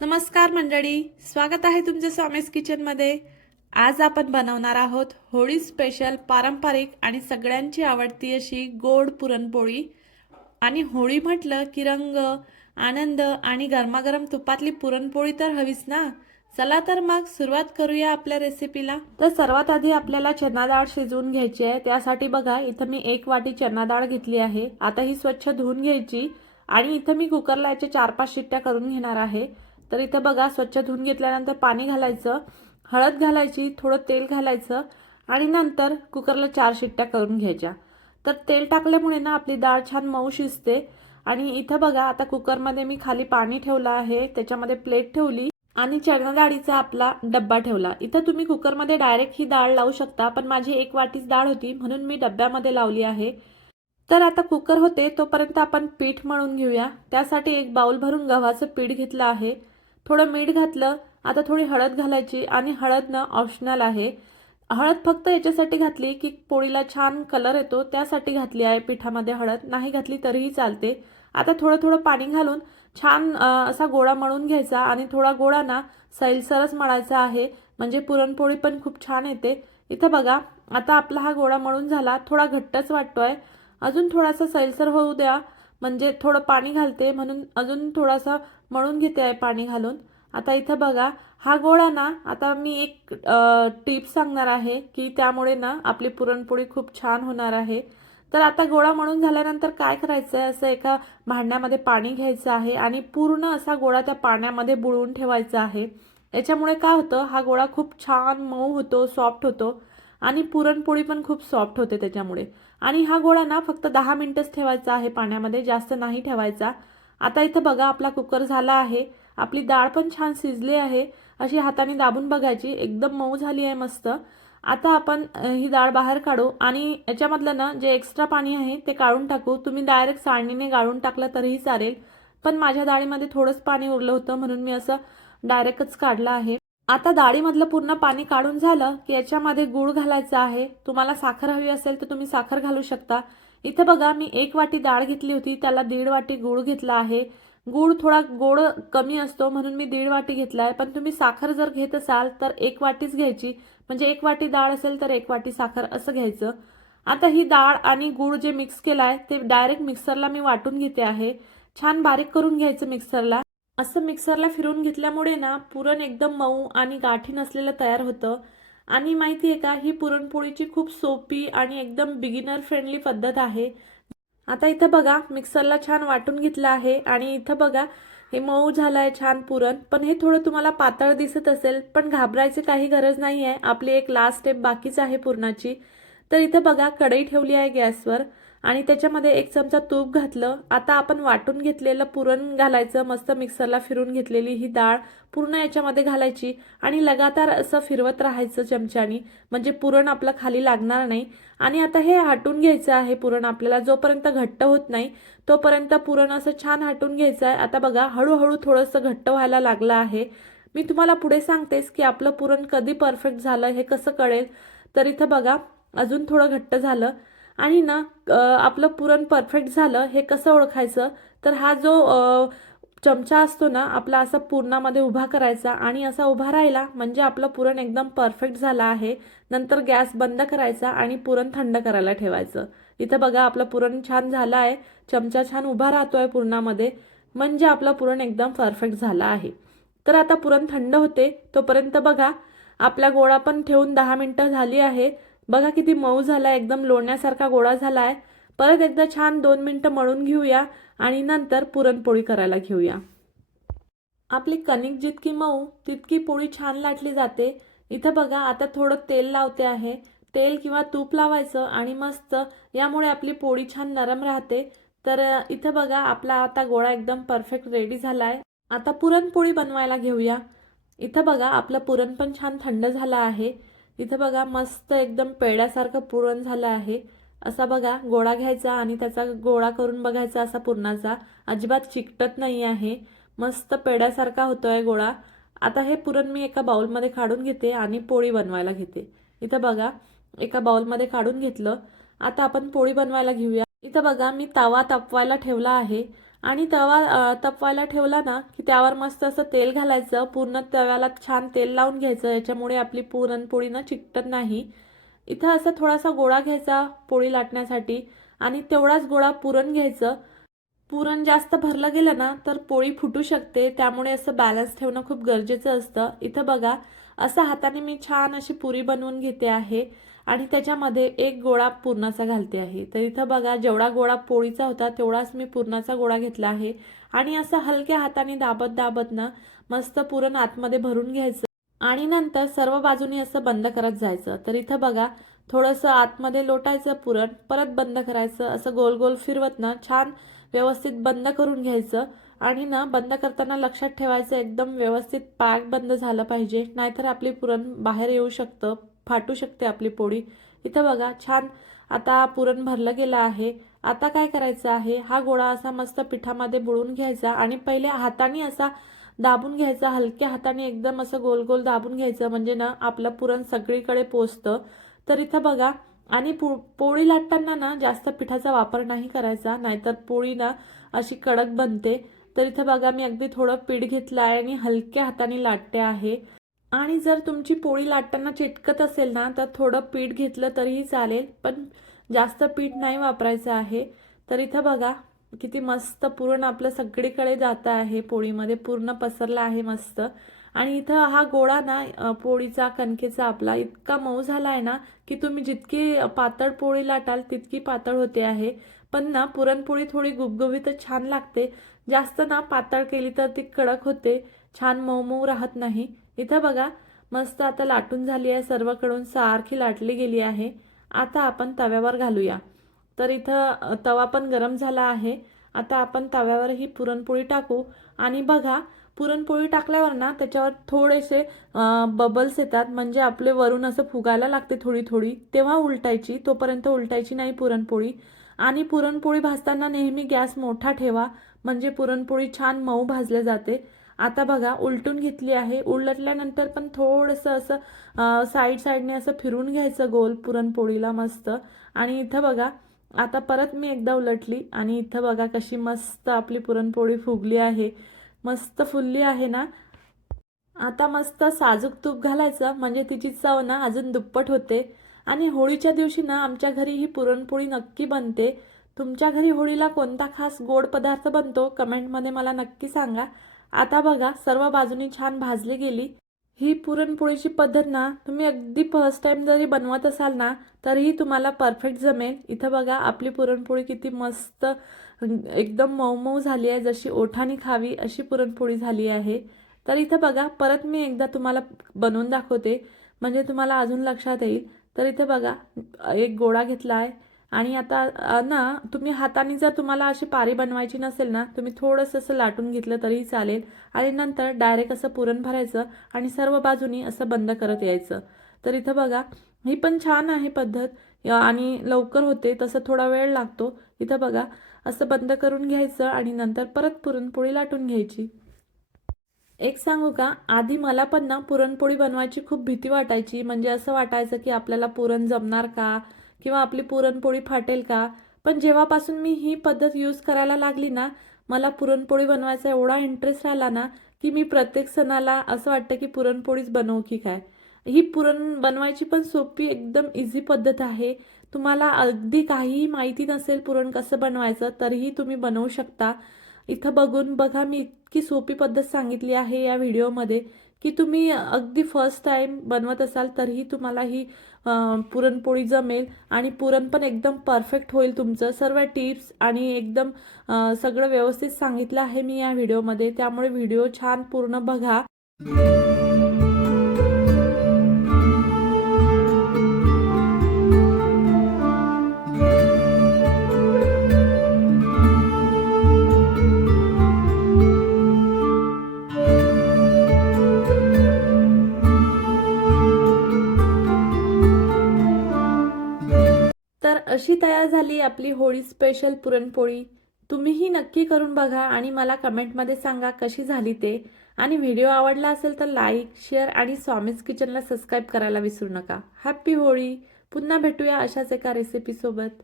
नमस्कार मंडळी, स्वागत आहे तुमचं स्वामीज किचनमध्ये। आज आपण बनवणार आहोत होळी स्पेशल पारंपरिक आणि सगळ्यांची आवडती अशी गोड पुरणपोळी। आणि होळी म्हटलं की रंग, आनंद आणि गरमागरम तुपातली पुरणपोळी तर हवीच ना। चला तर मग सुरुवात करूया आपल्या रेसिपीला। तर सर्वात आधी आपल्याला चना डाळ शिजवून घ्यायची आहे। त्यासाठी बघा इथं मी 1 वाटी चना डाळ घेतली आहे। आता ही स्वच्छ धुवून घ्यायची आणि इथं मी कुकरला याचे 4-5 शिट्ट्या करून घेणार आहे। तर इथं बघा स्वच्छ धुवून घेतल्यानंतर पाणी घालायचं, हळद घालायची, थोडं तेल घालायचं आणि नंतर कुकरला 4 शिट्ट्या करून घ्यायच्या। तर तेल टाकल्यामुळे ना आपली डाळ छान मऊ शिजते। आणि इथं बघा आता कुकरमध्ये मी खाली पाणी ठेवलं आहे, त्याच्यामध्ये प्लेट ठेवली आणि चणा डाळीचा आपला डब्बा ठेवला। इथं तुम्ही कुकरमध्ये डायरेक्ट ही डाळ लावू शकता, पण माझी 1 वाटीच डाळ होती म्हणून मी डब्यामध्ये लावली आहे। तर आता कुकर होते तोपर्यंत आपण पीठ मळून घेऊया। त्यासाठी 1 बाउल भरून गव्हाचं पीठ घेतलं आहे, थोडं मीठ घातलं। आता थोडी हळद घालायची आणि हळद ना ऑप्शनल आहे। हळद फक्त याच्यासाठी घातली की पोळीला छान कलर येतो, त्यासाठी घातली आहे पिठामध्ये हळद, नाही घातली तरीही चालते। आता थोडं थोडं पाणी घालून छान असा गोळा मळून घ्यायचा आणि थोडा गोळा ना सैलसरच मळायचा आहे, म्हणजे पुरणपोळी पण खूप छान येते। इथं बघा आता आपला हा गोळा मळून झाला, थोडा घट्टच वाटतोय, अजून थोडासा सैलसर होऊ द्या। म्हणजे थोडं पाणी घालते म्हणून अजून थोडासा मळून घेते आहे पाणी घालून। आता इथं बघा हा गोळा ना, आता मी एक टिप सांगणार आहे की त्यामुळे ना आपली पुरणपोळी खूप छान होणार आहे। तर आता गोळा मळून झाल्यानंतर काय करायचं आहे, असं एका भांड्यामध्ये पाणी घ्यायचं आहे आणि पूर्ण असा गोळा त्या पाण्यामध्ये बुडवून ठेवायचा आहे। याच्यामुळे काय होतं, हा गोळा खूप छान मऊ होतो, सॉफ्ट होतो आणि पुरणपोळी पण खूप सॉफ्ट होते त्याच्यामुळे। आणि हा गोळा ना फक्त 10 मिनिटच ठेवायचा आहे पाण्यामध्ये, जास्त नाही ठेवायचा। आता इथं बघा आपला कुकर झाला आहे, आपली डाळ पण छान शिजली आहे। अशी हाताने दाबून बघायची, एकदम मऊ झाली आहे मस्त। आता आपण ही डाळ बाहेर काढू आणि याच्यामधलं ना जे एक्स्ट्रा पाणी आहे ते काढून टाकू। तुम्ही डायरेक्ट चाळणीने गाळून टाकलं तरीही चालेल, पण माझ्या डाळीमध्ये थोडंच पाणी उरलं होतं म्हणून मी असं डायरेक्टच काढलं आहे। आता डाळीमधलं पूर्ण पाणी काढून झालं की याच्यामध्ये गूळ घालायचा आहे। तुम्हाला साखर हवी असेल तर तुम्ही साखर घालू शकता। इथं बघा मी 1 वाटी डाळ घेतली होती, त्याला 1.5 वाटी गूळ घेतला आहे। गूळ थोडा गोड कमी असतो म्हणून मी 1.5 वाटी घेतला आहे, पण तुम्ही साखर जर घेत असाल तर 1 वाटीच घ्यायची, म्हणजे 1 वाटी डाळ असेल तर 1 वाटी साखर असं घ्यायचं। आता ही डाळ आणि गूळ जे मिक्स केलं आहे ते डायरेक्ट मिक्सरला मी वाटून घेते आहे। छान बारीक करून घ्यायचं मिक्सरला। असं मिक्सरला फिरवून घेतल्यामुळे ना पुरण एकदम मऊ आणि गाठी नसलेलं तयार होतं। आणि माहिती आहे का, ही पुरणपोळीची खूप सोपी आणि एकदम बिगिनर फ्रेंडली पद्धत आहे। आता इथं बघा मिक्सरला छान वाटून घेतलं आहे आणि इथं बघा हे मऊ झालं आहे छान पुरण, पण हे थोडं तुम्हाला पातळ दिसत असेल, पण घाबरायची काही गरज नाही आहे, आपली एक लास्ट स्टेप बाकीच आहे पुरणाची। तर इथं बघा कढई ठेवली आहे गॅसवर आणि त्याच्यामध्ये 1 चमचा तूप घातलं। आता आपण वाटून घेतलेलं पुरण घालायचं, मस्त मिक्सरला फिरून घेतलेली ही डाळ पूर्ण याच्यामध्ये घालायची आणि लगातार असं फिरवत राहायचं चमच्यानी, म्हणजे पुरण आपलं खाली लागणार नाही। आणि आता हे हटून घ्यायचं आहे पुरण आपल्याला, जोपर्यंत घट्ट होत नाही तोपर्यंत पुरण असं छान हटून घ्यायचं आहे। आता बघा हळूहळू थोडंसं घट्ट व्हायला लागलं आहे। मी तुम्हाला पुढे सांगतेस की आपलं पुरण कधी परफेक्ट झालं हे कसं कळेल। तर इथं बघा अजून थोडं घट्ट झालं आणि ना आपलं पुरण परफेक्ट झालं हे कसं ओळखायचं, तर हा जो चमचा असतो ना आपला असा पुरणामध्ये उभा करायचा आणि असा उभा राहिला म्हणजे आपलं पुरण एकदम परफेक्ट झालं आहे। नंतर गॅस बंद करायचा आणि पुरण थंड करायला ठेवायचं। इथं बघा आपलं पुरण छान झालं आहे, चमचा छान उभा राहतोय पुरणामध्ये, म्हणजे आपलं पुरण एकदम परफेक्ट झालं आहे। तर आता पुरण थंड होते तोपर्यंत बघा आपला गोळा पण ठेवून 10 मिनिटं झाली आहे। बघा किती मऊ झाला, एकदम लोण्यासारखा गोळा झाला आहे। परत एकदा छान 2 मिनिटं मळून घेऊया आणि नंतर पुरणपोळी करायला घेऊया। आपली कणिक जितकी मऊ तितकी पोळी छान लाटली जाते। इथं बघा आता थोडं तेल लावते आहे, तेल किंवा तूप लावायचं आणि मस्त, यामुळे आपली पोळी छान नरम राहते। तर इथं बघा आपला आता गोळा एकदम परफेक्ट रेडी झाला आहे। आता पुरणपोळी बनवायला घेऊया। इथं बघा आपलं पुरण पण छान थंड झालं आहे। इथं बघा मस्त एकदम पेड्यासारखं पुरण झालं आहे। असा बघा गोळा घ्यायचा आणि त्याचा गोळा करून बघायचा असा पुरणाचा, अजिबात चिकटत नाही आहे, मस्त पेड्यासारखा होतोय गोळा। आता हे पुरण मी एका बाउलमध्ये काढून घेते आणि पोळी बनवायला घेते। इथं बघा एका बाउलमध्ये काढून घेतलं। आता आपण पोळी बनवायला घेऊया। इथं बघा मी तवा तापवायला ठेवला आहे आणि तवा तपवायला ठेवला ना की त्यावर मस्त असं तेल घालायचं, पूर्ण तव्याला छान तेल लावून घ्यायचं, याच्यामुळे आपली पुरणपोळी ना चिकटत नाही. इथं असा थोडासा गोळा घ्यायचा पोळी लाटण्यासाठी आणि तेवढाच गोळा पुरण घ्यायचं. पुरण जास्त भरलं गेलं ना तर पोळी फुटू शकते, त्यामुळे असं बॅलन्स ठेवणं खूप गरजेचं असतं. इथं बघा, असं हाताने मी छान अशी पुरी बनवून घेते आहे आणि त्याच्यामध्ये एक गोळा पुरणाचा घालते आहे. तर इथं बघा, जेवढा गोळा पोळीचा होता तेवढाच मी पुरणाचा गोळा घेतला आहे आणि असं हलक्या हाताने दाबत दाबत ना मस्त पुरण आतमध्ये भरून घ्यायचं आणि नंतर सर्व बाजूनी असं बंद करत जायचं. तर इथं बघा, थोडंसं आतमध्ये लोटायचं पुरण, परत बंद करायचं, असं गोल गोल फिरवत ना छान व्यवस्थित बंद करून घ्यायचं. आणि ना बंद करताना लक्षात ठेवायचं एकदम व्यवस्थित पॅक बंद झालं पाहिजे, नाहीतर आपली पुरण बाहेर येऊ शकतं, फाटू शकते आपली पोळी. इथं बघा, छान आता पुरण भरलं गेलं आहे. आता काय करायचं आहे, हा गोळा असा मस्त पिठामध्ये बुडवून घ्यायचा आणि पहिले हाताने असा दाबून घ्यायचा, हलक्या हाताने एकदम असं गोल गोल दाबून घ्यायचं, म्हणजे ना आपलं पुरण सगळीकडे पोचतं. तर इथं बघा, आणि पोळी लाटताना ना जास्त पिठाचा वापर नाही करायचा, नाहीतर पोळी ना अशी कडक बनते. तर इथं बघा, मी अगदी थोडं पीठ घेतलं आहे आणि हलक्या हाताने लाटते आहे. आणि जर तुमची पोळी लाटताना चिटकत असेल ना तर थोडं पीठ घेतलं तरीही चालेल, पण जास्त पीठ नाही वापरायचं आहे. तर इथं बघा, किती मस्त पुरण आपलं सगळीकडे जातं आहे, पोळीमध्ये पूर्ण पसरला आहे मस्त. आणि इथं हा गोळा ना पोळीचा कणकेचा आपला इतका मऊ झाला आहे ना की तुम्ही जितकी पातळ पोळी लाटाल तितकी पातळ होते आहे. पण ना पुरणपोळी थोडी गुबगुबीतच छान लागते, जास्त ना पातळ केली तर ती कडक होते, छान मऊ मऊ राहत नाही. इथं बघा, मस्त आता लाटून झाली आहे, सर्वकडून सारखी लाटली गेली आहे. आता आपण तव्यावर घालूया. तर इथं तवा पण गरम झाला आहे. आता आपण तव्यावर ही पुरणपोळी टाकू आणि बघा, पुरणपोळी टाकल्यावर ना त्याच्यावर थोडेसे बबल्स येतात, म्हणजे आपले वरून असं फुगायला लागते थोडी थोडी, तेव्हा उलटायची, तोपर्यंत उलटायची नाही पुरणपोळी. आणि पुरणपोळी भाजताना नेहमी गॅस मोठा ठेवा, म्हणजे पुरणपोळी छान मऊ भाजले जाते. आता बघा, उलटून घेतली आहे. उलटल्यानंतर पण थोडंसं असं साईड साईडने असं फिरून घ्यायचं गोल पुरणपोळीला मस्त. आणि इथं बघा, आता परत मी एकदा उलटली आणि इथं बघा कशी मस्त आपली पुरणपोळी फुगली आहे, मस्त फुलली आहे ना. आता मस्त साजूक तूप घालायचं, म्हणजे तिची चव ना अजून दुप्पट होते. आणि होळीच्या दिवशी ना आमच्या घरी ही पुरणपोळी नक्की बनते. तुमच्या घरी होळीला कोणता खास गोड पदार्थ बनतो कमेंटमध्ये मला नक्की सांगा. आता बघा, सर्व बाजूनी छान भाजली गेली. ही पुरणपोळीची पद्धत ना तुम्ही अगदी फर्स्ट टाइम जरी बनवत असाल ना तरीही तुम्हाला परफेक्ट जमेल. इथं बघा, आपली पुरणपोळी किती मस्त एकदम मऊ मऊ झाली आहे, जशी ओठाने खावी अशी पुरणपोळी झाली आहे. तर इथं बघा, परत मी एकदा तुम्हाला बनवून दाखवते, म्हणजे तुम्हाला अजून लक्षात येईल. तर इथे बघा, एक गोळा घेतला आहे आणि आता ना तुम्ही हाताने जर तुम्हाला अशी पारी बनवायची नसेल ना, तुम्ही थोडंसं असं लाटून घेतलं तरीही चालेल आणि नंतर डायरेक्ट असं पुरण भरायचं आणि सर्व बाजूनी असं बंद करत यायचं. तर इथं बघा, ही पण छान आहे पद्धत आणि लवकर होते, तसं थोडा वेळ लागतो. इथं बघा, असं बंद करून घ्यायचं आणि नंतर परत पुरणपोळी लाटून घ्यायची. एक सांगू का, आधी मला पण ना पुरणपोळी बनवायची खूप भीती वाटायची, म्हणजे असं वाटायचं की आपल्याला पुरण जमणार का, किंवा आपली पुरणपोळी फाटेल का. पण जेव्हापासून मी ही पद्धत यूज करायला लागली ना, मला पुरणपोळी बनवायचा एवढा इंटरेस्ट आला ना की मी प्रत्येक सणाला असं वाटतं की पुरणपोळीच बनवू की काय. ही पुरण बनवायची पण सोपी एकदम इझी पद्धत आहे. तुम्हाला अगदी काहीही माहिती नसेल पुरण कसं बनवायचं तरीही तुम्ही बनवू शकता. इथं बघून बघा, मी इतकी सोपी पद्धत सांगितली आहे या व्हिडिओमध्ये की तुम्ही अगदी फर्स्ट टाइम बनवत असाल तरीही तुम्हाला ही पुरणपोळी जमेल आणि पुरण पण एकदम परफेक्ट होईल तुमचं. सर्व टिप्स आणि एकदम सगळं व्यवस्थित सांगितलं आहे मी या व्हिडिओमध्ये, त्यामुळे व्हिडिओ छान पूर्ण बघा. तर अशी तयार झाली आपली होळी स्पेशल पुरणपोळी. तुम्हीही नक्की करून बघा आणि मला कमेंटमध्ये सांगा कशी झाली ते. आणि व्हिडिओ आवडला असेल तर लाईक, शेअर आणि स्वामीज किचनला सबस्क्राईब करायला विसरू नका. हॅप्पी होळी. पुन्हा भेटूया अशाच एका रेसिपीसोबत.